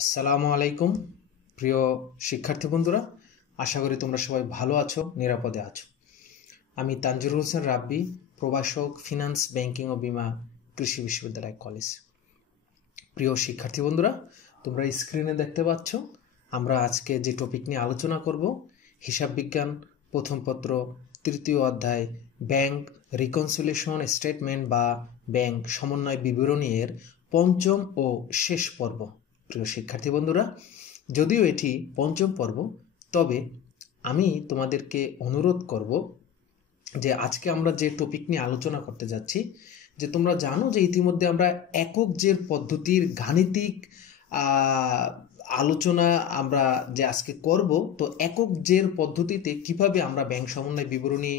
আসসালামু আলাইকুম প্রিয় শিক্ষার্থী বন্ধুরা, আশা করি তোমরা সবাই ভালো আছো, নিরাপদে আছো। আমি তানজিরুল হোসেন রাব্বি, প্রভাষক, ফিনান্স, ব্যাংকিং ও বীমা, কৃষি বিশ্ববিদ্যালয় কলেজ। প্রিয় শিক্ষার্থী বন্ধুরা, তোমরা স্ক্রিনে দেখতে পাচ্ছ আমরা আজকে যে টপিক নিয়ে আলোচনা করব, হিসাব বিজ্ঞান প্রথম পত্র তৃতীয় অধ্যায় ব্যাংক রিকনসিলিয়েশন স্টেটমেন্ট বা ব্যাংক সমন্বয় বিবরণী এর পঞ্চম ও শেষ পর্ব। প্রিয় শিক্ষার্থী বন্ধুরা, যদিও এটি পঞ্চম পর্ব, তবে আমি তোমাদেরকে অনুরোধ করব যে আজকে আমরা যে টপিক নিয়ে আলোচনা করতে যাচ্ছি, যে তোমরা জানো যে ইতিমধ্যে আমরা একক জের পদ্ধতির গাণিতিক আলোচনা আমরা যে আজকে করব, তো একক জের পদ্ধতিতে কিভাবে আমরা ব্যাংক সমন্বয় বিবরণী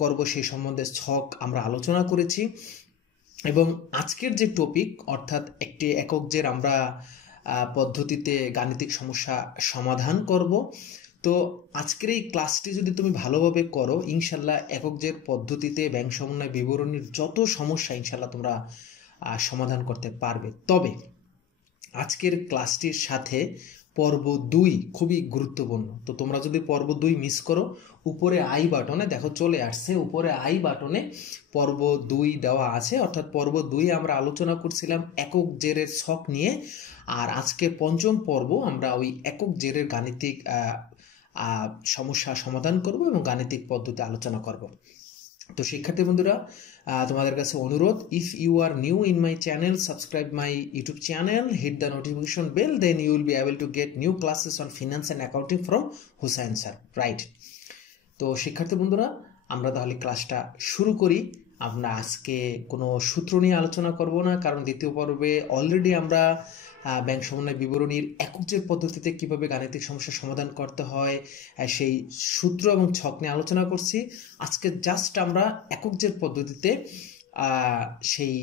করব সেই সম্বন্ধে ছক আমরা আলোচনা করেছি। এবং আজকের যে টপিক অর্থাৎ একটি একক জের আমরা পদ্ধতিতে গাণিতিক সমস্যা সমাধান করব। তো আজকের এই ক্লাসটি যদি তুমি ভালোভাবে করো, ইনশাল্লাহ একক জের পদ্ধতিতে ব্যাংক সমন্বয় বিবরণীর যত সমস্যা ইনশাল্লাহ তোমরা সমাধান করতে পারবে। তবে আজকের ক্লাসটির সাথে পর্ব 2 খুবই গুরুত্বপূর্ণ। তো তোমরা যদি পর্ব 2 মিস করো, উপরে আই বাটনে দেখো চলে আসছে, উপরে আই বাটনে পর্ব 2 দেওয়া আছে। অর্থাৎ পর্ব 2 আমরা আলোচনা করছিলাম একক জেরের ছক নিয়ে, আর আজকে পঞ্চম পর্ব আমরা ওই একক জেরের গাণিতিক সমস্যা সমাধান করব এবং গাণিতিক পদ্ধতি আলোচনা করব। তো শিক্ষার্থী বন্ধুরা, তোমাদের কাছে অনুরোধ, if you are new in my channel, subscribe my YouTube channel, hit the notification bell, then you will be able to get new classes on finance and accounting from Hussain sir, right? তো শিক্ষার্থী বন্ধুরা, আমরা তাহলে ক্লাসটা শুরু করি। আমরা আজকে কোনো সূত্র নিয়ে আলোচনা করব না, কারণ দ্বিতীয় পর্বে অলরেডি আমরা ব্যাংক সমন্বয় বিবরণীর একক জের পদ্ধতিতে কিভাবে গাণিতিক সমস্যা সমাধান করতে হয় সেই সূত্র এবং ছক নিয়ে আলোচনা করছি। আজকে জাস্ট আমরা একক জের পদ্ধতিতে সেই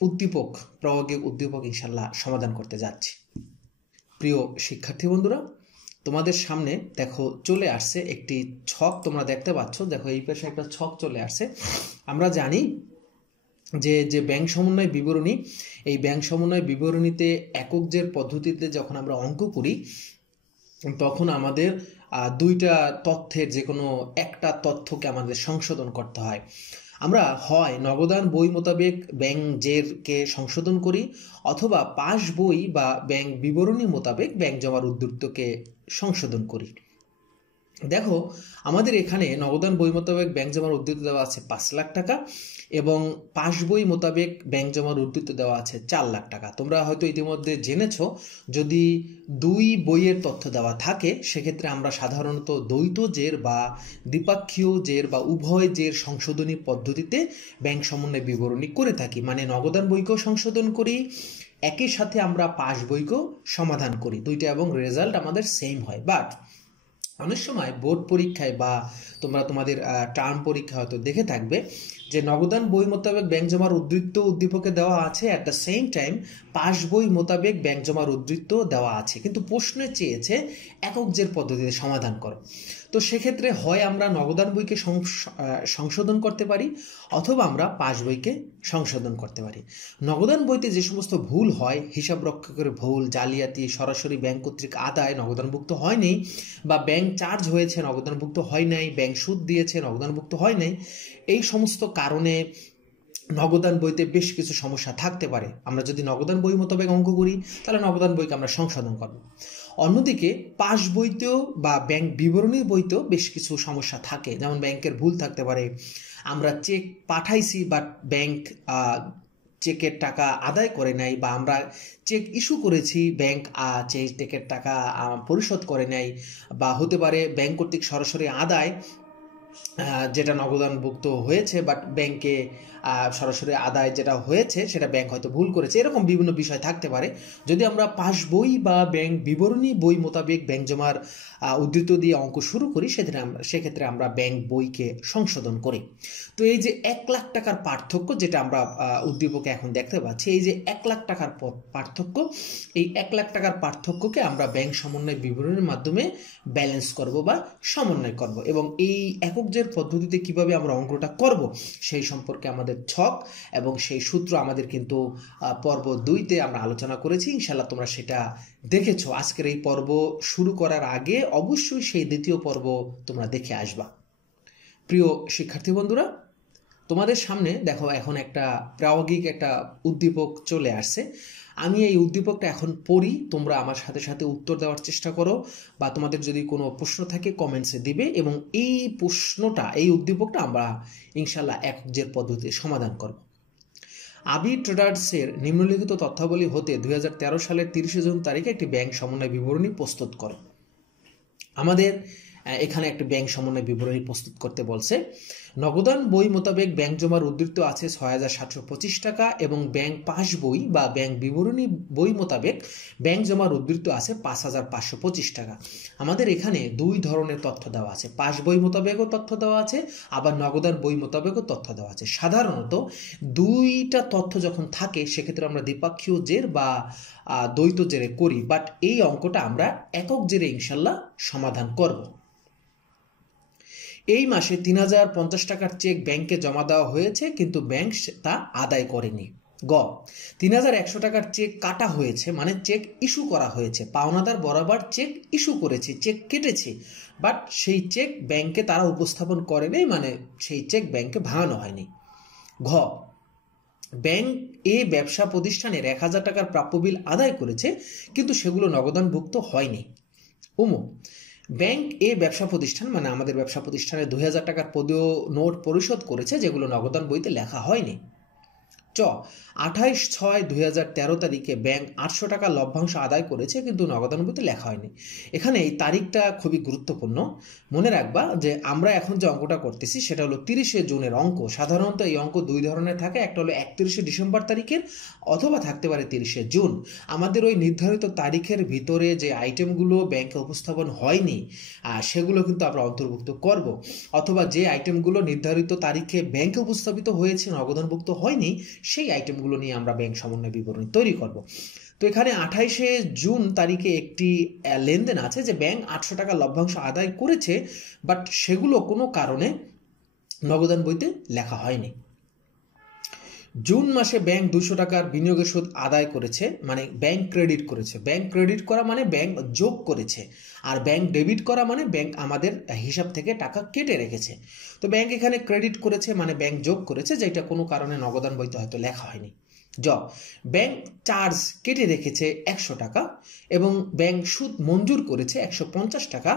উদ্দীপক, প্রায়োগিক উদ্দীপক ইনশাল্লাহ সমাধান করতে যাচ্ছি। প্রিয় শিক্ষার্থী বন্ধুরা, তোমাদের সামনে দেখো চলে আসছে একটি ছক, তোমরা দেখতে পাচ্ছ, দেখো এই পাশে একটা ছক চলে আসছে। আমরা জানি যে ব্যাংক সমন্বয় বিবরণী, এই ব্যাংক সমন্বয় বিবরণীতে একক জের পদ্ধতিতে যখন আমরা অঙ্ক করি, তখন আমাদের দুইটা তথ্যের যে কোনো একটা তথ্যকে আমাদের সংশোধন করতে হয়। আমরা হয় নগদান বই মোতাবেক ব্যাংক জেরকে সংশোধন করি, অথবা পাস বই বা ব্যাংক বিবরণী মোতাবেক ব্যাংক জমার উদ্ধৃতকে সংশোধন করি। দেখো আমাদের এখানে নগদান বই মোতাবেক ব্যাংক জমার উদ্ধৃত দেওয়া আছে 5 লাখ টাকা এবং পাস বই মোতাবেক ব্যাংক জমার উদ্ধৃত দেওয়া আছে 4 লাখ টাকা। তোমরা হয়তো ইতিমধ্যে জেনেছো, যদি দুই বইয়ের তথ্য দেওয়া থাকে সেক্ষেত্রে আমরা সাধারণত দ্বৈত জের বা দ্বিপাক্ষীয় জের বা উভয় জের সংশোধনী পদ্ধতিতে ব্যাংক সমন্বয় বিবরণী করে থাকি। মানে নগদান বইকেও সংশোধন করি, একই সাথে আমরা পাস বইকেও সমাধান করি, দুইটা এবং রেজাল্ট আমাদের সেম হয়। বাট অনেক সময় বোর্ড পরীক্ষায় বা তোমরা তোমাদের টার্ম পরীক্ষা হয়তো দেখে থাকবে যে নগদান বই মোতাবেক ব্যাংক জমার উদ্ধৃত উদ্দীপকে দেওয়া আছে, at the same time pass বই মোতাবেক ব্যাংক জমার উদ্ধৃত দেওয়া আছে, কিন্তু প্রশ্নে চেয়েছে একক জের পদ্ধতিতে সমাধান করো। তো সেক্ষেত্রে হয় আমরা নগদান বইকে সংশোধন করতে পারি, অথবা আমরা পাস বইকে সংশোধন করতে পারি। নগদান বইতে যে সমস্ত ভুল হয়, হিসাব রক্ষকের ভুল, জালিয়াতি, সরাসরি ব্যাংক কর্তৃক আদায় নগদানভুক্ত হয়নি, বা ব্যাংক চার্জ হয়েছে নগদানভুক্ত হয় নাই, ব্যাংক সুদ দিয়েছে নগদানভুক্ত হয় নাই, এই সমস্ত কারণে নগদান বইতে বেশ কিছু সমস্যা থাকতে পারে। আমরা যদি নগদান বই মোতাবেক অঙ্ক করি, তাহলে নগদান বইকে আমরা সংশোধন করব। অন্যদিকে পাস বইতেও বা ব্যাংক বিবরণীর বইতেও বেশ কিছু সমস্যা থাকে, যেমন ব্যাংকের ভুল থাকতে পারে, আমরা চেক পাঠাইছি বাট ব্যাংক চেকের টাকা আদায় করে নাই, বা আমরা চেক ইস্যু করেছি ব্যাংক চেকের টাকা পরিশোধ করে নাই, বা হতে পারে ব্যাংক কর্তৃক সরাসরি আদায় যেটা নগদানভুক্ত হয়েছে বাট ব্যাংকে সরাসরি আদায় যেটা হয়েছে সেটা ব্যাংক হয়তো ভুল করেছে, এরকম বিভিন্ন বিষয় থাকতে পারে। যদি আমরা পাস বই বা ব্যাংক বিবরণী বই মোতাবেক ব্যাংক জমার উদ্ধৃত দিয়ে অঙ্ক শুরু করি, সেক্ষেত্রে আমরা ব্যাংক বইকে সংশোধন করি। তো এই যে 1 লাখ টাকার পার্থক্য, যেটা আমরা উদ্দীপকে এখন দেখতে পাচ্ছি, এই যে 1 লাখ টাকার পার্থক্য, এই 1 লাখ টাকার পার্থক্যকে আমরা ব্যাংক সমন্বয় বিবরণীর মাধ্যমে ব্যালেন্স করব বা সমন্বয় করব, এবং এই একক একক জের পদ্ধতিতে কিভাবে আমরা অঙ্কটা করব সেই সম্পর্কে আমাদের ছক এবং সেই সূত্র আমাদের কিন্তু পর্ব 2-তে আমরা আলোচনা করেছি। ইনশাআল্লাহ তোমরা সেটা দেখেছো। আজকের এই পর্ব শুরু করার আগে অবশ্যই সেই দ্বিতীয় পর্ব তোমরা দেখে আসবা। প্রিয় শিক্ষার্থী বন্ধুরা, তোমাদের সামনে দেখো এখন একটা প্রায়োগিক একটা উদ্দীপক চলে আসছে। আমি এই উদ্দীপকটা এখন পড়ি, তোমরা আমার সাথে সাথে উত্তর দেওয়ার চেষ্টা করো, বা তোমাদের যদি কোনো প্রশ্ন থাকে কমেন্টসে দিবে, এবং এই প্রশ্নটা, এই উদ্দীপকটা আমরা ইনশাল্লাহ একক জের পদ্ধতিতে সমাধান করব। আবি ট্রেডার্সের নিম্নলিখিত তথ্যাবলী হতে 2013 সালের 30 জুন তারিখে একটি ব্যাংক সমন্বয় বিবরণী প্রস্তুত করো। আমাদের এখানে একটি ব্যাংক সমন্বয় বিবরণী প্রস্তুত করতে বলছে। নগদান বই মোতাবেক ব্যাংক জমার উদ্ধৃত আছে 6,725 টাকা এবং ব্যাংক পাস বই বা ব্যাংক বিবরণী বই মোতাবেক ব্যাংক জমার উদ্ধৃত আছে 5,525 টাকা। আমাদের এখানে দুই ধরনের তথ্য দেওয়া আছে, পাস বই মোতাবেকও তথ্য দেওয়া আছে, আবার নগদান বই মোতাবেকও তথ্য দেওয়া আছে। সাধারণত দুইটা তথ্য যখন থাকে সেক্ষেত্রে আমরা দ্বিপক্ষীয় জের বা দ্বৈত জেরে করি, বাট এই অঙ্কটা আমরা একক জেরে ইনশাল্লাহ সমাধান করব। এই মাসে 3,050 টাকার চেক ব্যাংকে জমা দেওয়া হয়েছে, কিন্তু ব্যাংক তা আদায় করেনি। গ, 3,100 টাকার চেক কাটা হয়েছে, মানে চেক ইস্যু করা হয়েছে, পাওনাদার বরাবর চেক ইস্যু করেছে, চেক কেটেছে, বাট সেই চেক ব্যাংকে তারা উপস্থাপন করেনি, মানে সেই চেক ব্যাংকে ভাঙানো হয়নি। ঘ, ব্যাংক এ ব্যবসা প্রতিষ্ঠানের 1,000 টাকার প্রাপ্য বিল আদায় করেছে, কিন্তু সেগুলো নগদানভুক্ত হয়নি। ব্যাংক এ ব্যবসা প্রতিষ্ঠান, মানে আমাদের ব্যবসা প্রতিষ্ঠানে 2,000 টাকার পদীয় নোট পরিশোধ করেছে, যেগুলো নগদান বইতে লেখা হয়নি। চ, 28/6/2013 তারিখে ব্যাংক 800 টাকা লভ্যাংশ আদায় করেছে, কিন্তু নগদান বইতে লেখা হয়নি। এখানে এই তারিখটা খুবই গুরুত্বপূর্ণ, মনে রাখবা যে আমরা এখন যে অঙ্কটা করতেছি সেটা হলো 30 জুনের অঙ্ক। সাধারণত এই অঙ্ক দুই ধরনের থাকে, একটা হলো 31 ডিসেম্বর তারিখের, অথবা থাকতে পারে 30 জুন। আমাদের ওই নির্ধারিত তারিখের ভিতরে যে আইটেমগুলো ব্যাংকে উপস্থাপন হয়নি সেগুলো কিন্তু আমরা অন্তর্ভুক্ত করব, অথবা যে আইটেমগুলো নির্ধারিত তারিখে ব্যাংকে উপস্থাপিত হয়েছে নগদানভুক্ত হয়নি সেই আইটেমগুলো নিয়ে আমরা ব্যাংক সমন্বয় বিবরণী তৈরি করব। তো এখানে 28 জুন তারিখে একটি লেনদেন আছে যে ব্যাংক 800 টাকা লভ্যাংশ আদায় করেছে, বাট সেগুলো কোনো কারণে নগদান বইতে লেখা হয়নি। জুন মাসে ব্যাংক 200 টাকার বিনিয়োগের সুদ আদায় করেছে, মানে ব্যাংক ক্রেডিট করেছে। ব্যাংক ক্রেডিট করা মানে ব্যাংক যোগ করেছে, আর ব্যাংক ডেবিট করা মানে ব্যাংক আমাদের হিসাব থেকে টাকা কেটে রেখেছে। তো ব্যাংক এখানে ক্রেডিট করেছে মানে ব্যাংক যোগ করেছে, যেটা কোনো কারণে নগদান বইতে হয়তো লেখা হয়নি। জ, ব্যাংক চার্জ কেটে রেখেছে 100 টাকা এবং ব্যাংক সুদ মঞ্জুর করেছে 150 টাকা,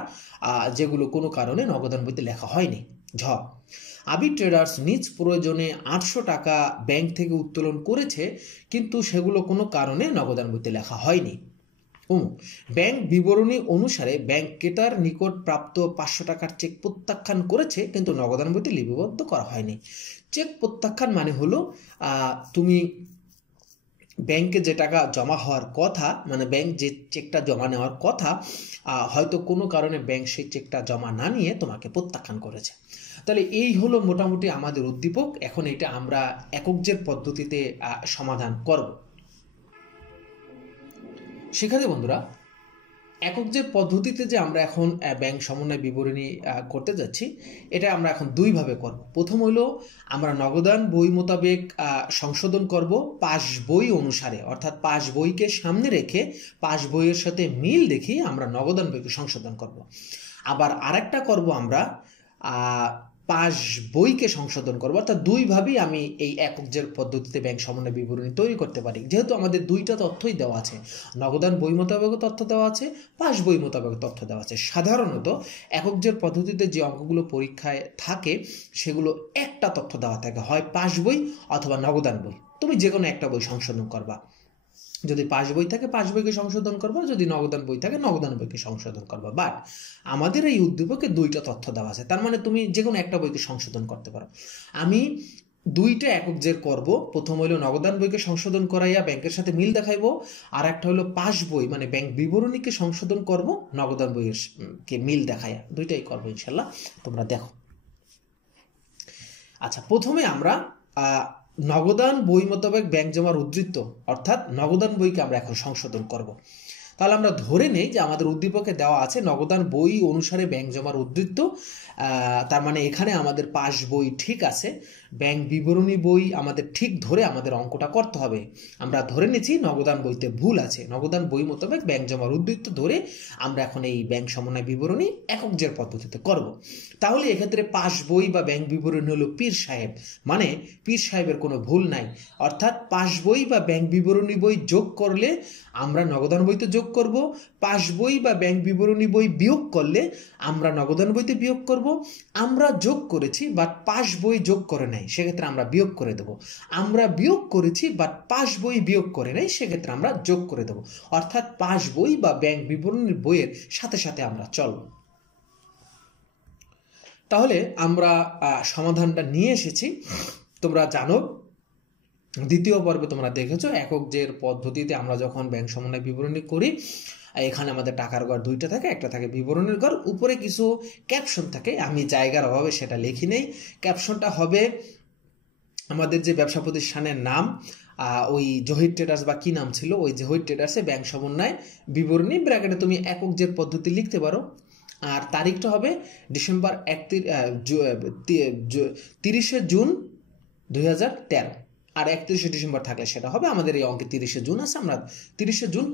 যেগুলো কোনো কারণে নগদান বইতে লেখা হয়নি। ঝ, আবি ট্রেডার্স নিজ প্রয়োজনে 800 টাকা ব্যাংক থেকে উত্তোলন করেছে, কিন্তু সেগুলো কোনো কারণে নগদান বইতে লেখা হয়নি। ব্যাংক বিবরণী অনুসারে ব্যাংক ক্রেতার নিকট প্রাপ্ত 500 টাকার চেক প্রত্যাখ্যান করেছে, কিন্তু নগদান বইতে লিপিবদ্ধ করা হয়নি। চেক প্রত্যাখ্যান মানে হলো তুমি ব্যাংকে যে টাকা জমা হওয়ার কথা, মানে ব্যাংক যে চেকটা জমা নেওয়ার কথা, হয়তো কোনো কারণে ব্যাংক সেই চেকটা জমা না নিয়ে তোমাকে প্রত্যাখ্যান করেছে। তাহলে এই হলো মোটামুটি আমাদের উদ্দীপক। এখন এটা আমরা একক জের পদ্ধতিতে সমাধান করব। শিক্ষার্থী বন্ধুরা, একক জের পদ্ধতিতে যে আমরা এখন ব্যাংক সমন্বয় বিবরণী করতে যাচ্ছি, এটা আমরা এখন দুইভাবে করব। প্রথম হলো আমরা নগদান বই মোতাবেক সংশোধন করব পাস বই অনুসারে, অর্থাৎ পাস বইকে সামনে রেখে পাস বইয়ের সাথে মিল দেখিয়ে আমরা নগদান বইকে সংশোধন করব। আবার আরেকটা করব আমরা পাস বইকে সংশোধন করবো। অর্থাৎ দুইভাবেই আমি এই একক জের পদ্ধতিতে ব্যাংক সমন্বয় বিবরণী তৈরি করতে পারি, যেহেতু আমাদের দুইটা তথ্যই দেওয়া আছে, নগদান বই মোতাবেক তথ্য দেওয়া আছে, পাস বই মোতাবেক তথ্য দেওয়া আছে। সাধারণত একক জের পদ্ধতিতে যে অঙ্কগুলো পরীক্ষায় থাকে সেগুলো একটা তথ্য দেওয়া থাকে, হয় পাস বই অথবা নগদান বই। তুমি যে কোনো একটা বই সংশোধন করবা, যদি পাস বই থাকে পাস বইকে সংশোধন করবা, যদি নগদান বই থাকে নগদান বইকে সংশোধন করবা। বাট আমাদের এই উদ্দীপকে দুইটা তথ্য দেওয়া আছে, তার মানে তুমি যে কোনো একটা বইকে সংশোধন করতে পারো। আমি দুইটা একক জের করব। প্রথম হলো নগদান বইকে সংশোধন করাইয়া ব্যাংকের সাথে মিল দেখাইবো, আর একটা হলো পাস বই মানে ব্যাংক বিবরণীকে সংশোধন করব নগদান বইয়ের কে মিল দেখাইয়া। দুইটাই করবো ইনশাল্লাহ, তোমরা দেখো। আচ্ছা, প্রথমে আমরা নগদান বই মোতাবেক ব্যাংক জমার উদ্ধৃত, অর্থাৎ নগদান বইকে আমরা এখন সংশোধন করব। তাহলে আমরা ধরে নেই যে আমাদের উদ্দীপকে দেওয়া আছে নগদান বই অনুসারে ব্যাংক জমার উদ্বৃত্ত, তার মানে এখানে আমাদের পাস বই ঠিক আছে, ব্যাংক বিবরণী বই আমাদের ঠিক ধরে আমাদের অঙ্কটা করতে হবে। আমরা ধরে নিচ্ছি নগদান বইতে ভুল আছে, নগদান বই মোতাবেক ব্যাংক জমার উদ্বৃত্ত ধরে আমরা এখন এই ব্যাংক সমন্বয় বিবরণী একক জের পদ্ধতিতে করব। তাহলে এক্ষেত্রে পাস বই বা ব্যাংক বিবরণী হলো পীর সাহেব, মানে পীর সাহেবের কোনো ভুল নাই। অর্থাৎ পাস বই বা ব্যাংক বিবরণী বই যোগ করলে আমরা নগদান বইতে যোগ করব, পাস বই বা ব্যাংক বিবরণী বই বিয়োগ করলে আমরা নগদান বইতে বিয়োগ করব। আমরা যোগ করেছি বাট পাস বই যোগ করে নাই, সেক্ষেত্রে আমরা বিয়োগ করে দেব। আমরা বিয়োগ করেছি বাট পাস বই বিয়োগ করে নাই, সেক্ষেত্রে আমরা যোগ করে দেব। অর্থাৎ পাস বই বা ব্যাংক বিবরণীর বইয়ের সাথে সাথে আমরা চলব। তাহলে আমরা সমাধানটা নিয়ে এসেছি। তোমরা জানো দ্বিতীয় পর্বে তোমরা দেখেছো একক জের পদ্ধতিতে আমরা যখন ব্যাংক সমন্বয় বিবরণী করি, এখানে আমাদের টাকার ঘর দুইটা থাকে, একটা থাকে বিবরণের ঘর, উপরে কিছু ক্যাপশন থাকে, আমি জায়গার অভাবে সেটা লিখি নেই। ক্যাপশনটা হবে আমাদের যে ব্যবসা প্রতিষ্ঠানের নাম, ওই জহির ট্রেডার্স বা কি নাম ছিল, ওই জহির ট্রেডার্সে ব্যাংক সমন্বয় বিবরণী, ব্র্যাকেটে তুমি একক জের পদ্ধতি লিখতে পারো। আর তারিখটা হবে ডিসেম্বর 30শে জুন 2013, আর 31শে ডিসেম্বর থাকলে সেটা হবে, আমাদের এই অঙ্কে 30শে জুন আছে, আমরা 30শে জুন,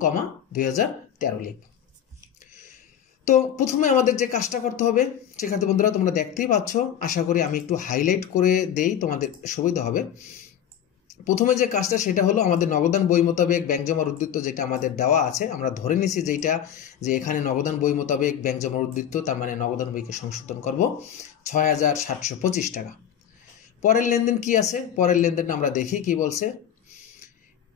2013 লিখব। তো প্রথমে আমাদের যে কাজটা করতে হবে, সেখানে বন্ধুরা তোমরা দেখতেই পাচ্ছ, আশা করি আমি একটু হাইলাইট করে দেই, তোমাদের সুবিধা হবে। প্রথমে যে কাজটা সেটা হলো আমাদের নগদান বই মোতাবেক ব্যাংক জমার উদ্বৃত্ত যেটা আমাদের দেওয়া আছে, আমরা ধরে নিছি যেটা যে এখানে নগদান বই মোতাবেক ব্যাংক জমার উদ্বৃত্ত, তার মানে নগদান বইকে সংশোধন করব ৬,৭২৫ টাকা। পরের লেনদেন কি আছে, পরের লেনদেনটা আমরা দেখি কি বলছে।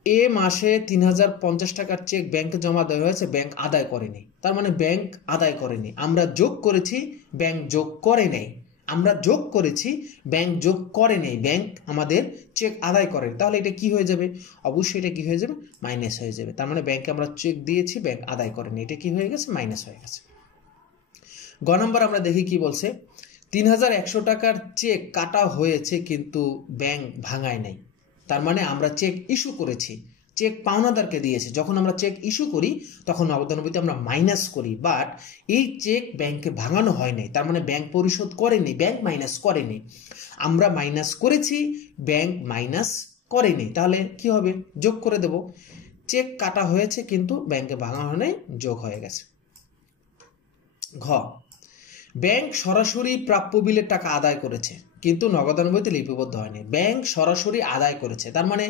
এ মাসে ৩,০৫০ টাকার চেক ব্যাংকে জমা দেওয়া হয়েছে, ব্যাংক আদায় করেনি, তার মানে ব্যাংক আদায় করেনি। আমরা যোগ করেছি, ব্যাংক যোগ করে নেই। আমরা যোগ করেছি, ব্যাংক যোগ করে নেই, ব্যাংক আমাদের চেক আদায় করে। তাহলে এটা কি হয়ে যাবে? অবশ্যই এটা কি হয়ে যাবে? মাইনাস হয়ে যাবে। তার মানে ব্যাংকে আমরা চেক দিয়েছি, ব্যাংক আদায় করেনি, এটা কি হয়ে গেছে? মাইনাস হয়ে গেছে। গ নাম্বার আমরা দেখি কি বলছে। ৩,১০০ টাকার চেক কাটা হয়েছে কিন্তু ব্যাংক ভাঙায় নাই, তার মানে আমরা চেক ইস্যু করেছি, চেক পাওনাদারকে দিয়েছে। যখন আমরা চেক ইস্যু করি তখন নগদান বইতে আমরা মাইনাস করি, বাট এই চেক ব্যাংকে ভাঙানো হয় নাই, তার মানে ব্যাংক পরিশোধ করেনি, ব্যাংক মাইনাস করেনি। আমরা মাইনাস করেছি, ব্যাংক মাইনাস করেনি, তাহলে কি হবে? যোগ করে দেব। চেক কাটা হয়েছে কিন্তু ব্যাংকে ভাঙা হয় নাই, যোগ হয়ে গেছে। ঘ, ব্যাংক সরাসরি প্রাপ্য বিলের টাকা আদায় করেছে কিন্তু নগদান বইতে লিপিবদ্ধ হয়নি। ব্যাংক সরাসরি আদায় করেছে, তার মানে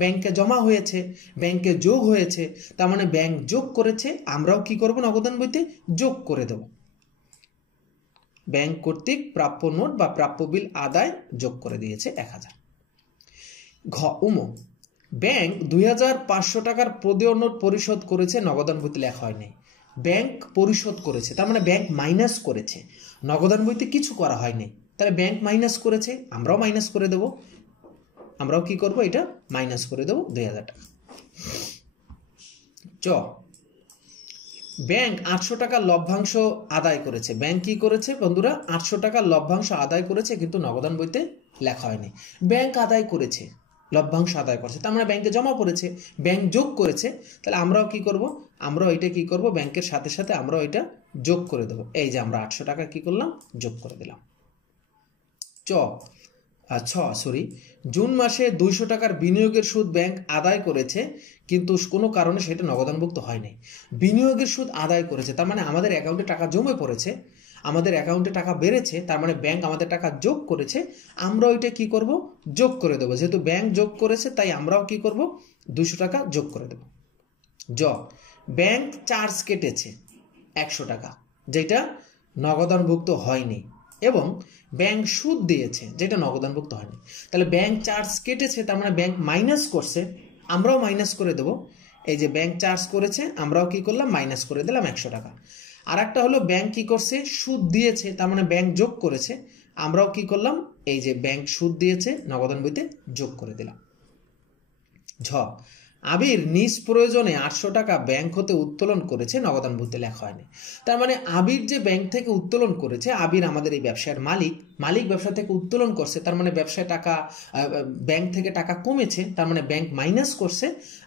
ব্যাংকে জমা হয়েছে, ব্যাংকে যোগ হয়েছে, তার মানে ব্যাংক যোগ করেছে, আমরাও কি করব? নগদান বইতে যোগ করে দেব। ব্যাংক কর্তৃক প্রাপ্য নোট বা প্রাপ্য বিল আদায় যোগ করে দিয়েছে ১,০০০। ঘ, উম, ব্যাংক ২,৫০০ টাকার প্রদেয় নোট পরিশোধ করেছে, নগদান বইতে লেখা হয়নি। ব্যাংক পরিশোধ করেছে, তার মানে ব্যাংক মাইনাস করেছে, নগদান বইতে কিছু করা হয়নি, তাহলে ব্যাংক মাইনাস করেছে, আমরাও মাইনাস করে দেব। আমরাও কি করব? এটা মাইনাস করে দেব ২,০০০ টাকা। চ, ব্যাংক ৮০০ টাকার লভ্যাংশ আদায় করেছে। ব্যাংক কি করেছে বন্ধুরা? ৮০০ টাকার লভ্যাংশ আদায় করেছে কিন্তু নগদান বইতে লেখা হয়নি। ব্যাংক আদায় করেছে, লভ্যাংশ আদায় করেছে, তার মানে ব্যাংকে জমা পড়েছে, ব্যাংক যোগ করেছে, তাহলে আমরাও কি করব? আমরাও এটা কি করব? ব্যাংকের সাথে সাথে আমরাও এটা যোগ করে দেব। এই যে আমরা ৮০০ টাকা কি করলাম? যোগ করে দিলাম। জুন মাসে ২০০ টাকার বিনিয়োগের সুদ ব্যাংক আদায় করেছে কিন্তু কোনো কারণে সেটা নগদানভুক্ত হয়নি। বিনিয়োগের সুদ আদায় করেছে, তার মানে আমাদের অ্যাকাউন্টে টাকা জমে পড়েছে, আমাদের অ্যাকাউন্টে টাকা বেড়েছে, তার মানে ব্যাংক আমাদের টাকা যোগ করেছে, আমরা ওইটা কি করব? যোগ করে দেবো। যেহেতু ব্যাংক যোগ করেছে তাই আমরাও কি করব? ২০০ টাকা যোগ করে দেব। ব্যাংক চার্জ কেটেছে ১০০ টাকা যেটা নগদানভুক্ত হয়নি, এবং ব্যাংক সুদ দিয়েছে যেটা নগদানভুক্ত হয়নি। তাহলে ব্যাংক চার্জ কেটেছে, তার মানে ব্যাংক মাইনাস করছে, আমরাও মাইনাস করে দেব। এই যে ব্যাংক চার্জ করেছে, আমরাও কি করলাম? মাইনাস করে দিলাম ১০০ টাকা। আর একটা হলো ব্যাংক কি করছে? সুদ দিয়েছে, তার মানে ব্যাংক যোগ করেছে, আমরাও কি করলাম? এই যে ব্যাংক সুদ দিয়েছে নগদান বইতে যোগ করে দিলাম। আবির নিজ প্রয়োজনে 800 টাকা ব্যাংক হতে উত্তোলন করেছে, নগদান বইতে লেখা হয়নি। তার মানে আবির যে ব্যাংক থেকে উত্তোলন করেছে, আবির আমাদের এই ব্যবসার মালিক ব্যবসা থেকে উত্তোলন করছে, তার মানে ব্যবসায় টাকা ব্যাংক থেকে টাকা কমেছে, তার মানে ব্যাংক মাইনাস করছে।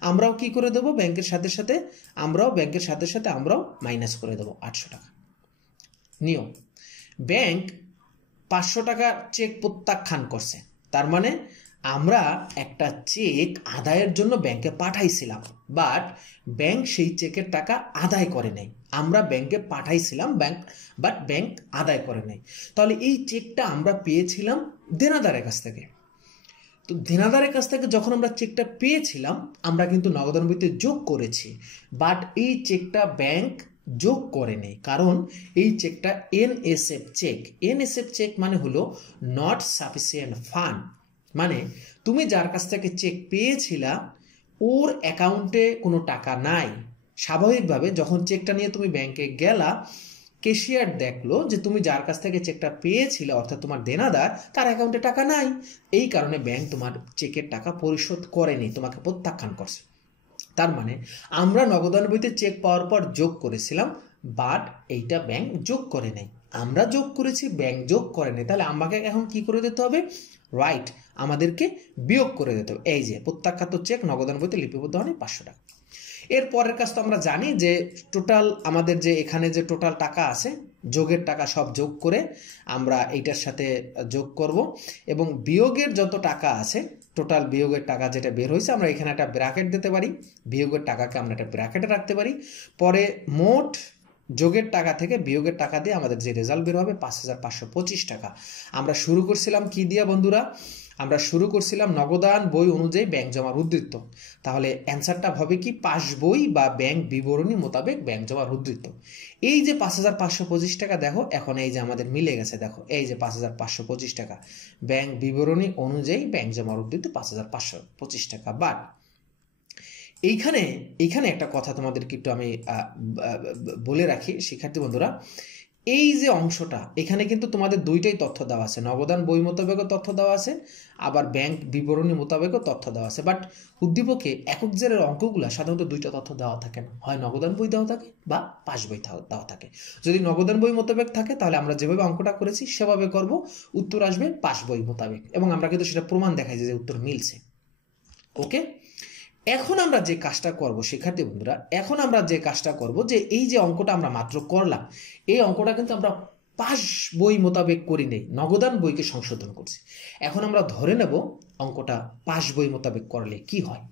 আমরাও কি করে দেবো, ব্যাংকের সাথে সাথে আমরাও মাইনাস করে দেবো 800 টাকা। নিয়ম, ব্যাংক 500 টাকা চেক প্রত্যাখ্যান করছে, তার মানে আমরা একটা চেক আদায়ের জন্য ব্যাংকে পাঠাইছিলাম, বাট ব্যাংক সেই চেকের টাকা আদায় করে নাই। আমরা ব্যাংকে পাঠাইছিলাম বাট ব্যাংক আদায় করে নাই। তাহলে এই চেকটা আমরা পেয়েছিলাম দেনাদারের কাছ থেকে। তো দেনাদারের কাছ থেকে যখন আমরা চেকটা পেয়েছিলাম, আমরা কিন্তু নগদান বইতে যোগ করেছি, বাট এই চেকটা ব্যাংক যোগ করে নেই, কারণ এই চেকটা এনএসএফ চেক মানে হলো নট সাফিসিয়েন্ট ফান্ড। মানে তুমি যার কাছ থেকে চেক পেয়েছিলা ওর অ্যাকাউন্টে কোনো টাকা নাই। স্বাভাবিকভাবে যখন চেকটা নিয়ে তুমি ব্যাংকে গেলা, ক্যাশিয়ার দেখলো যে তুমি যার কাছ থেকে চেকটা পেয়েছিলে, অর্থাৎ তোমার দেনাদার, তার অ্যাকাউন্টে টাকা নাই। এই কারণে ব্যাংক তোমার চেকের টাকা পরিশোধ করেনি, তোমাকে প্রত্যাখ্যান করছে। তার মানে আমরা নগদান বইতে চেক পাওয়ার পর যোগ করেছিলাম, বাট এইটা ব্যাংক যোগ করে নাই। আমরা যোগ করেছি, ব্যাংক যোগ করে নেই। তাহলে আমাকে এখন কি করে দিতে হবে? রাইট, আমাদেরকে বিয়োগ করে দিতে হবে। এই যে প্রত্যাখ্যাত চেক নগদান বইতে লিপিবদ্ধ হয়নি 500 টাকা। এর পরের কাজ তো আমরা জানি যে টোটাল আমাদের যে এখানে যে টোটাল টাকা আছে, যোগের টাকা সব যোগ করে আমরা এইটার সাথে যোগ করব, এবং বিয়োগের যত টাকা আছে, টোটাল বিয়োগের টাকা যেটা বের হয়েছে, আমরা এখানে একটা ব্র্যাকেট দিতে পারি, বিয়োগের টাকাকে আমরা একটা ব্র্যাকেটে রাখতে পারি। পরে মোট যোগের টাকা থেকে বিয়োগের টাকা দিয়ে আমাদের যে রেজাল্ট বের হবে 5525 টাকা। আমরা শুরু করছিলাম কি দিয়া বন্ধুরা? আমরা শুরু করছিলাম নগদান বই অনুযায়ী ব্যাংক জমার উদ্ধৃত। তাহলে অ্যান্সারটা হবে কি? পাস বই বা ব্যাংক বিবরণী মোতাবেক ব্যাংক জমার উদ্ধৃত। এই যে 5525 টাকা, দেখো এখন এই যে আমাদের মিলে গেছে, দেখো এই যে 5525 টাকা ব্যাংক বিবরণী অনুযায়ী ব্যাংক জমার উদ্ধৃত 5525 টাকা। বাট এইখানে একটা কথা তোমাদেরকে একটু আমি বলে রাখি শিক্ষার্থী বন্ধুরা, এই যে অংশটা, এখানে কিন্তু তোমাদের দুইটাই তথ্য দেওয়া আছে, নগদান বই মোতাবেকও তথ্য দেওয়া আছে, আবার ব্যাংক বিবরণী মোতাবেকও তথ্য দেওয়া আছে। বাট উদ্দীপকে একক জেরের অঙ্কগুলো সাধারণত দুইটা তথ্য দেওয়া থাকে না, হয় নগদান বই দেওয়া থাকে বা পাস বই দেওয়া থাকে। যদি নগদান বই মোতাবেক থাকে তাহলে আমরা যেভাবে অঙ্কটা করেছি সেভাবে করব, উত্তর আসবে পাস বই মোতাবেক, এবং আমরা কিন্তু সেটা প্রমাণ দেখাই যে উত্তর মিলছে। ওকে, এখন আমরা যে কাজটা করব শিক্ষার্থী বন্ধুরা, এখন আমরা যে কাজটা করব, যে এই যে অঙ্কটা আমরা মাত্র করলাম, এই অঙ্কটা কিন্তু আমরা পাস বই মোতাবেক করি নেই, নগদান বইকে সংশোধন করছি। এখন আমরা ধরে নেব অঙ্কটা পাস বই মোতাবেক করলে কি হয়।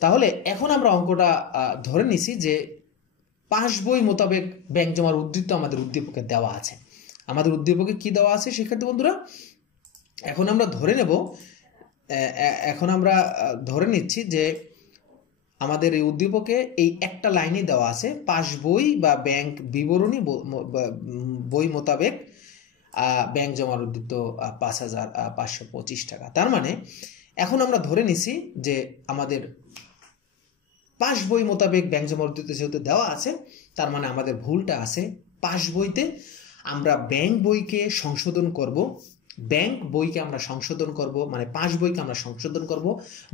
তাহলে এখন আমরা অঙ্কটা ধরে নিছি যে পাস বই মোতাবেক ব্যাংক জমার উদ্ধৃত আমাদের উদ্দীপকে দেওয়া আছে। আমাদের উদ্দীপকে কি দেওয়া আছে শিক্ষার্থী বন্ধুরা? এখন আমরা ধরে নিচ্ছি যে আমাদের এই উদ্দীপকে এই একটা লাইনে দেওয়া আছে, পাস বই বা ব্যাংক বিবরণী বই মোতাবেক ব্যাংক জমার উদ্ধৃত 5525 টাকা। তার মানে এখন আমরা ধরে নিছি যে আমাদের পাস বই মোতাবেক ব্যাংক জমার উদ্ধৃত যেহেতু দেওয়া আছে, তার মানে আমাদের ভুলটা আছে পাস বইতে। আমরা ব্যাংক বইকে সংশোধন করব, ব্যাংক বইকে আমরা সংশোধন করব, মানে পাস বইকে আমরা সংশোধন করব,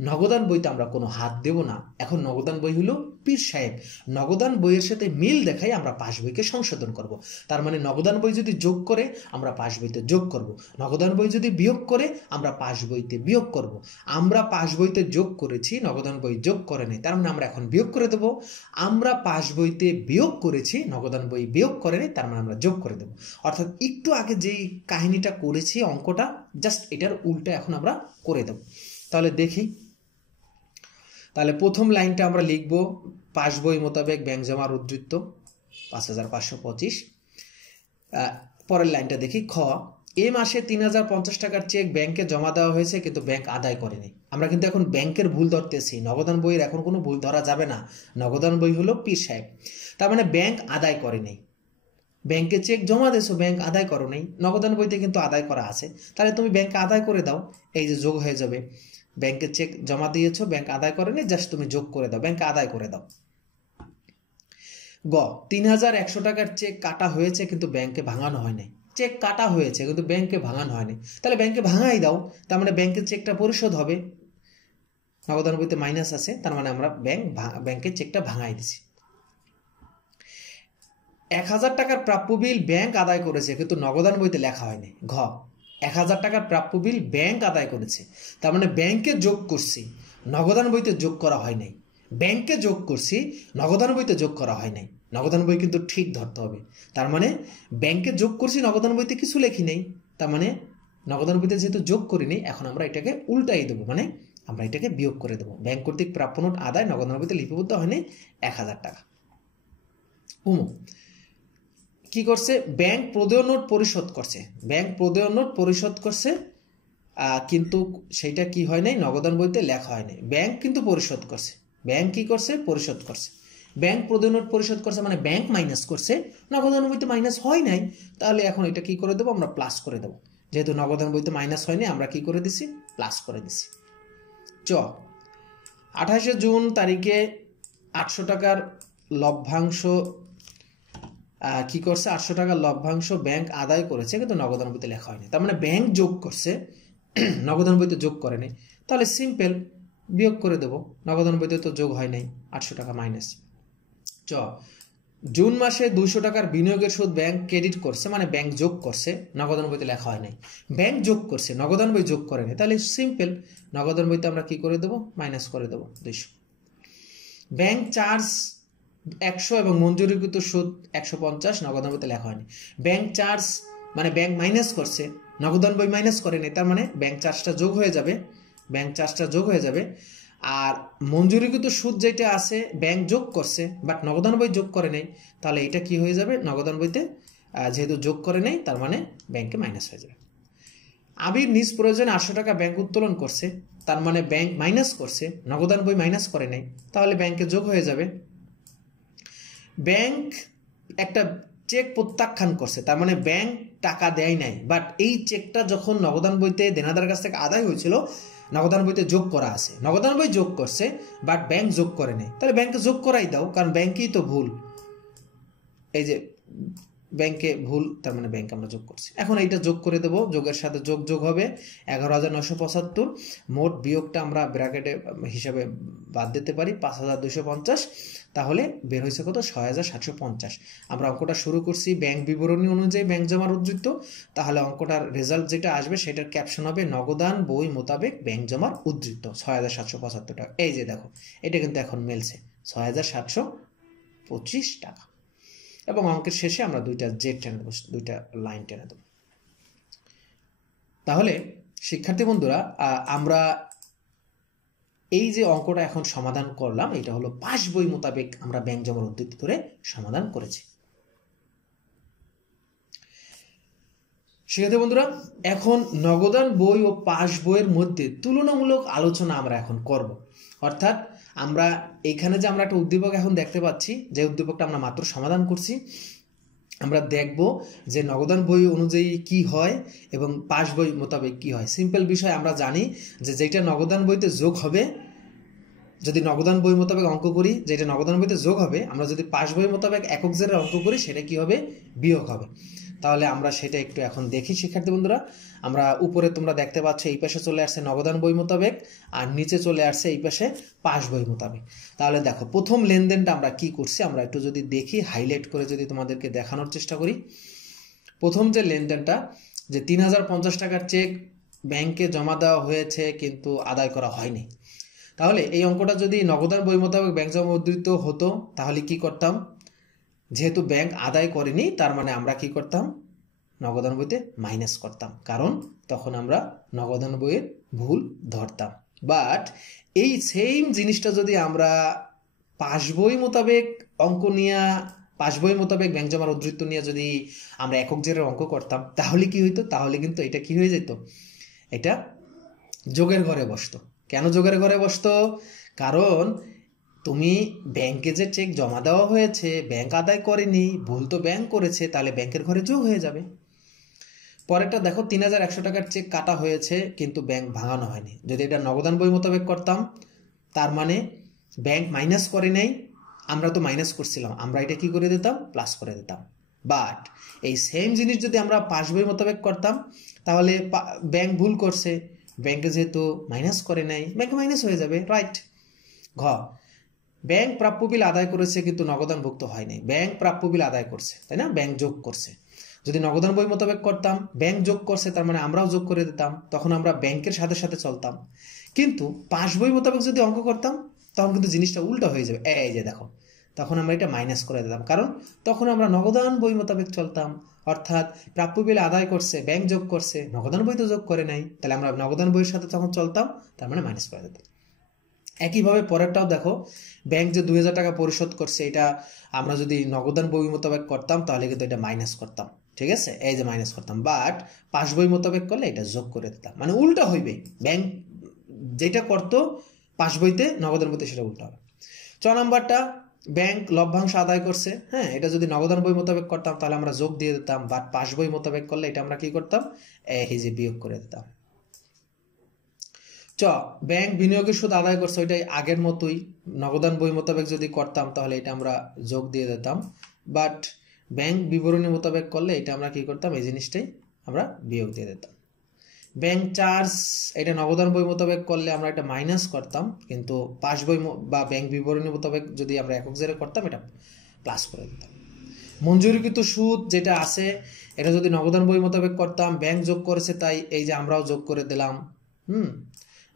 নগদান বইতে আমরা কোনো হাত দেব না। এখন নগদান বই হলো পীর সাহেব, নগদান বইয়ের সাথে মিল দেখাই আমরা পাস বইকে সংশোধন করব। তার মানে নগদান বই যদি যোগ করে আমরা পাস বইতে যোগ করব, নগদান বই যদি বিয়োগ করে আমরা পাস বইতে বিয়োগ করব। আমরা পাস বইতে যোগ করেছি, নগদান বই যোগ করে নেই, তার মানে আমরা এখন বিয়োগ করে দেব। আমরা পাস বইতে বিয়োগ করেছি, নগদান বই বিয়োগ করে নেই, তার মানে আমরা যোগ করে দেব। অর্থাৎ একটু আগে যেই কাহিনীটা করেছি অঙ্কটা, জাস্ট এটার উল্টা এখন আমরা করে দেব। তাহলে দেখি, তাহলে প্রথম লাইনটা আমরা লিখব পাস বই মোতাবেক ব্যাংক জমার উদ্ধৃত 5525। পরের লাইনটা দেখি, খ, এ মাসে 3050 টাকার চেক ব্যাংকে জমা দেওয়া হয়েছে কিন্তু ব্যাংক আদায় করেনি। আমরা কিন্তু এখন ব্যাংকের ভুল ধরতেছি, নগদান বইয়ের এখন কোনো ভুল ধরা যাবে না, নগদান বই হলো পীর সাহেব। তার মানে ব্যাংক আদায় করেনি, ব্যাংকে চেক জমা দিয়েছো, ব্যাংক আদায় করো নাই, নগদান বইতে কিন্তু আদায় করা আছে, তাহলে তুমি ব্যাংকে আদায় করে দাও, এই যে যোগ হয়ে যাবে। ব্যাংকে চেক জমা দিয়েছো, ব্যাংক আদায় করেনি, জাস্ট তুমি যোগ করে দাও, ব্যাংকে আদায় করে দাও। গ, 3100 টাকার চেক কাটা হয়েছে কিন্তু ব্যাংকে ভাঙানো হয় নাই। চেক কাটা হয়েছে কিন্তু ব্যাংকে ভাঙানো হয়নি, তাহলে ব্যাংকে ভাঙাই দাও, তার মানে ব্যাংকের চেকটা পরিশোধ হবে। নগদান বইতে মাইনাস আছে, তার মানে আমরা ব্যাংকের চেকটা ভাঙাই দিছি। 1000 টাকার প্রাপ্য বিল ব্যাংক আদায় করেছে কিন্তু নগদান বইতে লেখা হয়নি। ঘ, 1000 টাকার প্রাপ্য বিল ব্যাংক আদায় করেছে, তার মানে ব্যাংকে যোগ করছি, নগদান বইতে যোগ করা হয় নাই। ব্যাংকে যোগ করছি, নগদান বইতে যোগ করা হয় নাই। নগদান বই কিন্তু ঠিক ধরতে হবে। তার মানে ব্যাংকে যোগ করছি, নগদান বইতে কিছু লেখি নেই, তার মানে নগদান বইতে যেহেতু যোগ করিনি, এখন আমরা এটাকে উল্টাই দেবো, মানে আমরা এটাকে বিয়োগ করে দেবো। ব্যাংক কর্তৃক প্রাপ্য নোট আদায় নগদান বইতে লিপিবদ্ধ হয়নি 1000 টাকা। কি করছে? ব্যাংক প্রদেয় নোট পরিশোধ করছে, ব্যাংক প্রদেয় নোট পরিশোধ করছে, কিন্তু সেইটা কি হয় নাই, নগদান বইতে লেখা হয় নাই। ব্যাংক কিন্তু পরিশোধ করছে, ব্যাংক কি করছে? পরিশোধ করছে। ব্যাংক প্রদেয় নোট পরিশোধ করছে মানে ব্যাংক মাইনাস করছে, নগদান বইতে মাইনাস হয় নাই, তাহলে এখন এটা কি করে দেবো? আমরা প্লাস করে দেবো। যেহেতু নগদান বইতে মাইনাস হয়নি, আমরা কি করে দিছি? প্লাস করে দিছি। 28শে জুন তারিখে 800 টাকার লভ্যাংশ কি করছে? 800 টাকার লভ্যাংশ ব্যাংক আদায় করেছে কিন্তু নগদান বইতে লেখা হয়নি, তার মানে ব্যাংক যোগ করছে, নগদান বইতে যোগ করেনি, তাহলে সিম্পল বিয়োগ করে দেব। নগদান বইতে তো যোগ হয় নাই, 800 টাকা মাইনাস। জুন মাসে 200 টাকার বিনিয়োগের সুদ ব্যাংক ক্রেডিট করছে, মানে ব্যাংক যোগ করছে, নগদান বইতে লেখা হয় নাই। ব্যাংক যোগ করছে, নগদান বই যোগ করেনি, তাহলে সিম্পল নগদান বইতে আমরা কি করে দেবো? মাইনাস করে দেবো 200। ব্যাংক চার্জ 100 এবং মঞ্জুরিকৃত সুদ 150, নগদান বইতে লেখা হয়নি। ব্যাংক চার্জ মানে ব্যাংক মাইনাস করছে, নগদান বই মাইনাস করেনি, তার মানে ব্যাংক চার্জটা যোগ হয়ে যাবে, ব্যাংক চার্জটা যোগ হয়ে যাবে। আর মঞ্জুরিকৃত সুদ যেটা আছে ব্যাংক যোগ করছে বাট নগদান বই যোগ করে নেই, তাহলে এটা কি হয়ে যাবে? নগদান বইতে যেহেতু যোগ করে নেই, তার মানে ব্যাংকে মাইনাস হয়ে যাবে। আবির নিজ প্রয়োজনে 800 টাকা ব্যাংক উত্তোলন করছে, তার মানে ব্যাংক মাইনাস করছে, নগদান বই মাইনাস করে নেই, তাহলে ব্যাংকে যোগ হয়ে যাবে। ব্যাংক একটা চেক প্রত্যাখ্যান করছে, তার মানে ব্যাংক টাকা দেয় নাই, বাট এই চেকটা যখন নগদান বইতে দেনাদার কাছ থেকে আদায় হয়েছিল, নগদান বইতে যোগ করা আছে, নগদান বই যোগ করছে বাট ব্যাংক যোগ করে নেই, তাহলে ব্যাংকে যোগ করাই দাও, কারণ ব্যাংকেই তো ভুল, এই যে ব্যাংকে ভুল, তার মানে ব্যাংক আমরা যোগ করছি। এখন এইটা যোগ করে দেবো, যোগের সাথে যোগ হবে 11,975, মোট বিয়োগটা আমরা ব্র্যাকেটে হিসাবে বাদ দিতে পারি 5,250, তাহলে বের হয়েছে কত? 6,750। আমরা অঙ্কটা শুরু করছি ব্যাংক বিবরণী অনুযায়ী ব্যাংক জমার উদ্ধৃত, তাহলে অঙ্কটার রেজাল্ট যেটা আসবে সেটার ক্যাপশন হবে নগদান বই মোতাবেক ব্যাংক জমার উদ্ধৃত 6,775 টাকা। এই যে দেখো, এটা কিন্তু এখন মিলছে 6,725 টাকা। এবং অঙ্কের শেষে আমরা দুইটা জেড টেনে দেবো, দুইটা লাইন টেনে দেবো। তাহলে শিক্ষার্থী বন্ধুরা, আমরা এই যে অঙ্কটা এখন সমাধান করলাম, এটা হলো পাস বই মোতাবেক আমরা ব্যাংক জমার উদ্ধৃতি ধরে সমাধান করেছি। শিক্ষার্থী বন্ধুরা, এখন নগদান বই ও পাস বইয়ের মধ্যে তুলনামূলক আলোচনা আমরা এখন করব। অর্থাৎ আমরা এইখানে যে আমরা একটা উদ্দীপক এখন দেখতে পাচ্ছি, যে উদ্দীপকটা আমরা মাত্র সমাধান করছি, আমরা দেখব যে নগদান বই অনুযায়ী কি হয় এবং পাস বই মোতাবেক কি হয়। সিম্পল বিষয়, আমরা জানি যে যেটা নগদান বইতে যোগ হবে, যদি নগদান বই মোতাবেক অঙ্ক করি যেটা নগদান বইতে যোগ হবে, আমরা যদি পাস বই মোতাবেক একক জেরের অঙ্ক করি সেটা কি হবে? বিয়োগ হবে। তাহলে আমরা সেটা একটু এখন দেখি শিক্ষার্থী বন্ধুরা। আমরা উপরে তোমরা দেখতে পাচ্ছ এই পাশে চলে আসছে নগদান বই মোতাবেক, আর নিচে চলে আসছে এই পাশে পাস বই মোতাবেক। তাহলে দেখো, প্রথম লেনদেনটা আমরা কি করছি আমরা একটু যদি দেখি, হাইলাইট করে যদি তোমাদেরকে দেখানোর চেষ্টা করি। প্রথম যে লেনদেনটা, যে 3,050 টাকার চেক ব্যাংকে জমা দেওয়া হয়েছে কিন্তু আদায় করা হয়নি, তাহলে এই অঙ্কটা যদি নগদান বই মোতাবেক ব্যাংক জমা উদ্ধৃত হতো, তাহলে কি করতাম? যেহেতু ব্যাংক আদায় করেনি, তার মানে আমরা কি করতাম? নগদান বইতে মাইনাস করতাম, কারণ তখন আমরা নগদান বইয়ের ভুল ধরতাম। বাট এই সেম জিনিসটা যদি আমরা পাস বই মোতাবেক অঙ্ক নিয়ে, পাস বই মোতাবেক ব্যাংক জমার উদ্ধৃত নিয়ে যদি আমরা একক জেরের অঙ্ক করতাম, তাহলে কি হইতো? তাহলে কিন্তু এটা কি হয়ে যেত? এটা যোগের ঘরে বসতো। কেন যোগের ঘরে বসতো? কারণ তুমি ব্যাংকে যে চেক জমা দেওয়া হয়েছে, ব্যাংক আদায় করেনি, ভুল তো ব্যাংক করেছে, তাহলে ব্যাংকের ঘরে যোগ হয়ে যাবে। পরেরটা দেখো, 3,100 টাকার চেক কাটা হয়েছে কিন্তু ব্যাংক ভাঙানো হয়নি। যদি এটা নগদান বই মোতাবেক করতাম, তার মানে ব্যাংক মাইনাস করে নেই, আমরা তো মাইনাস করছিলাম, আমরা এটা কি করে দিতাম? প্লাস করে দিতাম। বাট এই সেম জিনিস যদি আমরা পাস বই মোতাবেক করতাম তাহলে ব্যাংক ভুল করছে, ব্যাংকে যেহেতু মাইনাস করে নাই, ব্যাংকে মাইনাস হয়ে যাবে, রাইট। ঘ, ব্যাংক প্রাপ্য বিল আদায় করেছে কিন্তু নগদানভুক্ত হয় নাই, ব্যাংক প্রাপ্য বিল আদায় করছে, তাই না, ব্যাংক যোগ করছে। যদি নগদান বই মোতাবেক করতাম, ব্যাংক যোগ করছে তার মানে আমরাও যোগ করে দিতাম, তখন আমরা ব্যাংকের সাথে সাথে চলতাম। কিন্তু পাস বই মোতাবেক যদি অঙ্ক করতাম তখন কিন্তু জিনিসটা উল্টো হয়ে যাবে। এই যে দেখো, তখন আমরা এটা মাইনাস করে দিতাম, কারণ তখন আমরা নগদান বই মোতাবেক চলতাম। অর্থাৎ প্রাপ্য বিল আদায় করছে, ব্যাংক যোগ করছে, নগদান বই তো যোগ করে নাই, তাহলে আমরা নগদান বইয়ের সাথে যখন চলতাম তার মানে মাইনাস করে দিতাম। একইভাবে পরেরটাও দেখো, ব্যাংক যে 2000 টাকা পরিশোধ করছে, এটা আমরা যদি নগদান বই মোতাবেক করতাম তাহলে কিন্তু এটা মাইনাস করতাম, ঠিক আছে, এই যে মাইনাস করতাম। বাট পাস বই মোতাবেক করলে এটা যোগ করে দিতাম, মানে উল্টা হইবে, ব্যাংক যেটা করতো পাস বইতে নগদান বইতে সেটা উল্টা হবে। 6 নম্বরটা, ব্যাংক লভ্যাংশ আদায় করছে, হ্যাঁ, এটা যদি নগদান বই মোতাবেক করতাম তাহলে আমরা যোগ দিয়ে দিতাম, বাট পাস বই মোতাবেক করলে এটা আমরা কি করতাম, এই যে বিয়োগ করে দিতাম। ব্যাংক বিনিয়োগের সুদ আদায় করছে, ওইটাই আগের মতোই, নগদান বই মোতাবেক যদি করতাম তাহলে এটা আমরা যোগ দিয়ে দিতাম, বাট ব্যাংক বিবরণী মোতাবেক করলে এটা আমরা কি করতাম, এই জিনিসটাই আমরা বিয়োগ দিয়ে দিতাম। ব্যাংক চার্জ, এটা নগদান বই মোতাবেক করলে আমরা এটা মাইনাস করতাম, কিন্তু পাস বই বা ব্যাংক বিবরণী মোতাবেক যদি আমরা একক জেরে করতাম এটা প্লাস করে দিতাম। মঞ্জুরিকৃত সুদ যেটা আছে, এটা যদি নগদান বই মোতাবেক করতাম, ব্যাংক যোগ করেছে তাই এই যে আমরাও যোগ করে দিলাম,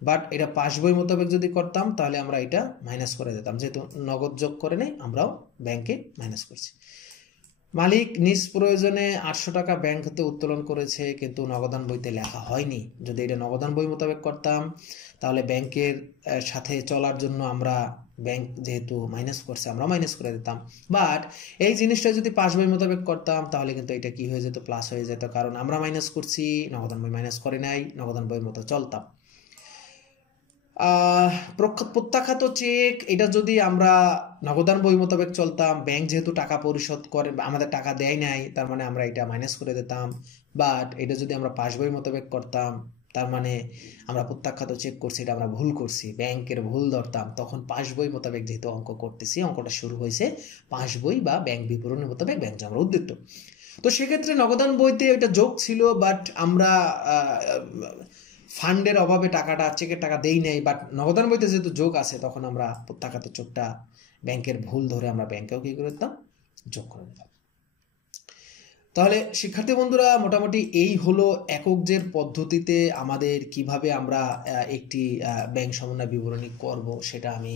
বাট এটা পাস বই মোতাবেক যদি করতাম তাহলে আমরা এটা মাইনাস করে দিতাম, যেহেতু নগদ যোগ করে নেই, আমরাও ব্যাংকে মাইনাস করছি। মালিক নিজ প্রয়োজনে 800 টাকা ব্যাংক হতে উত্তোলন করেছে কিন্তু নগদান বইতে লেখা হয়নি, যদি এটা নগদান বই মোতাবেক করতাম তাহলে ব্যাংকের সাথে চলার জন্য আমরা ব্যাংক যেহেতু মাইনাস করছে আমরা মাইনাস করে দিতাম, বাট এই জিনিসটা যদি পাস বই মোতাবেক করতাম তাহলে কিন্তু এটা কি হয়ে যেত, প্লাস হয়ে যেত, কারণ আমরা মাইনাস করছি, নগদান বই মাইনাস করে নাই, নগদান বইয়ের মতো চলতাম। প্রত্যাখ্যাত চেক, এটা যদি আমরা নগদান বই মোতাবেক চলতাম, ব্যাংক যেহেতু টাকা পরিশোধ করে আমাদের টাকা দেয় নাই তার মানে আমরা এটা মাইনাস করে দিতাম, বাট এটা যদি আমরা পাস বই মোতাবেক করতাম তার মানে আমরা প্রত্যাখ্যাত চেক করছি, এটা আমরা ভুল করছি, ব্যাংকের ভুল ধরতাম, তখন পাস বই মোতাবেক যেহেতু অঙ্ক করতেছি, অঙ্কটা শুরু হয়েছে পাস বই বা ব্যাংক বিবরণী মোতাবেক, ব্যাংক জমা উদ্বৃত্ত। তো সেক্ষেত্রে নগদান বইতে এটা যোগ ছিল, বাট আমরা ফান্ডের অভাবে টাকাটা চেকের টাকা দেই নাই, বাট নগদান বইতে যেহেতু যোগ আছে তখন আমরা প্রত্যাখ্যাত চোখটা ব্যাংকের ভুল ধরে আমরা ব্যাংকেও কি করে দিতাম, যোগ করে দিতাম। তাহলে শিক্ষার্থী বন্ধুরা, মোটামুটি এই হলো একক জের পদ্ধতিতে আমাদের কিভাবে আমরা একটি ব্যাংক সমন্বয় বিবরণী করব সেটা আমি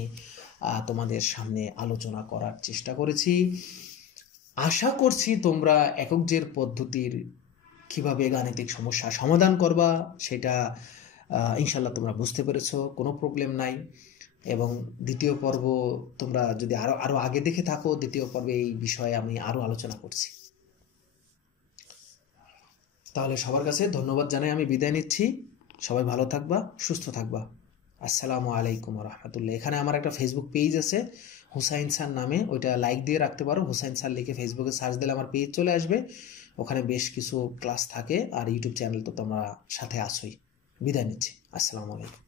তোমাদের সামনে আলোচনা করার চেষ্টা করেছি। আশা করছি তোমরা একক জের পদ্ধতির কিভাবে গাণিতিক সমস্যা সমাধান করবা সেটা ইনশাল্লাহ তোমরা বুঝতে পেরেছো, কোনো প্রবলেম নাই। এবং দ্বিতীয় পর্ব তোমরা যদি আরো আগে দেখে থাকো, দ্বিতীয় পর্বে এই বিষয়ে আমি আরো আলোচনা করছি। তাহলে সবার কাছে ধন্যবাদ জানাই আমি বিদায় নিচ্ছি। সবাই ভালো থাকবা, সুস্থ থাকবা। আসসালামু আলাইকুম রহমতুল্লাহ। এখানে আমার একটা ফেসবুক পেজ আছে হুসাইন স্যার নামে, ওইটা লাইক দিয়ে রাখতে পারো। হুসাইন স্যার লিখে ফেসবুকে সার্চ দিলে আমার পেজ চলে আসবে, ওখানে বেশ কিছু ক্লাস থাকে, আর ইউটিউব চ্যানেল তো তোমরা সাথে আসোই। বিদায় নিচ্ছি, আসসালামু আলাইকুম।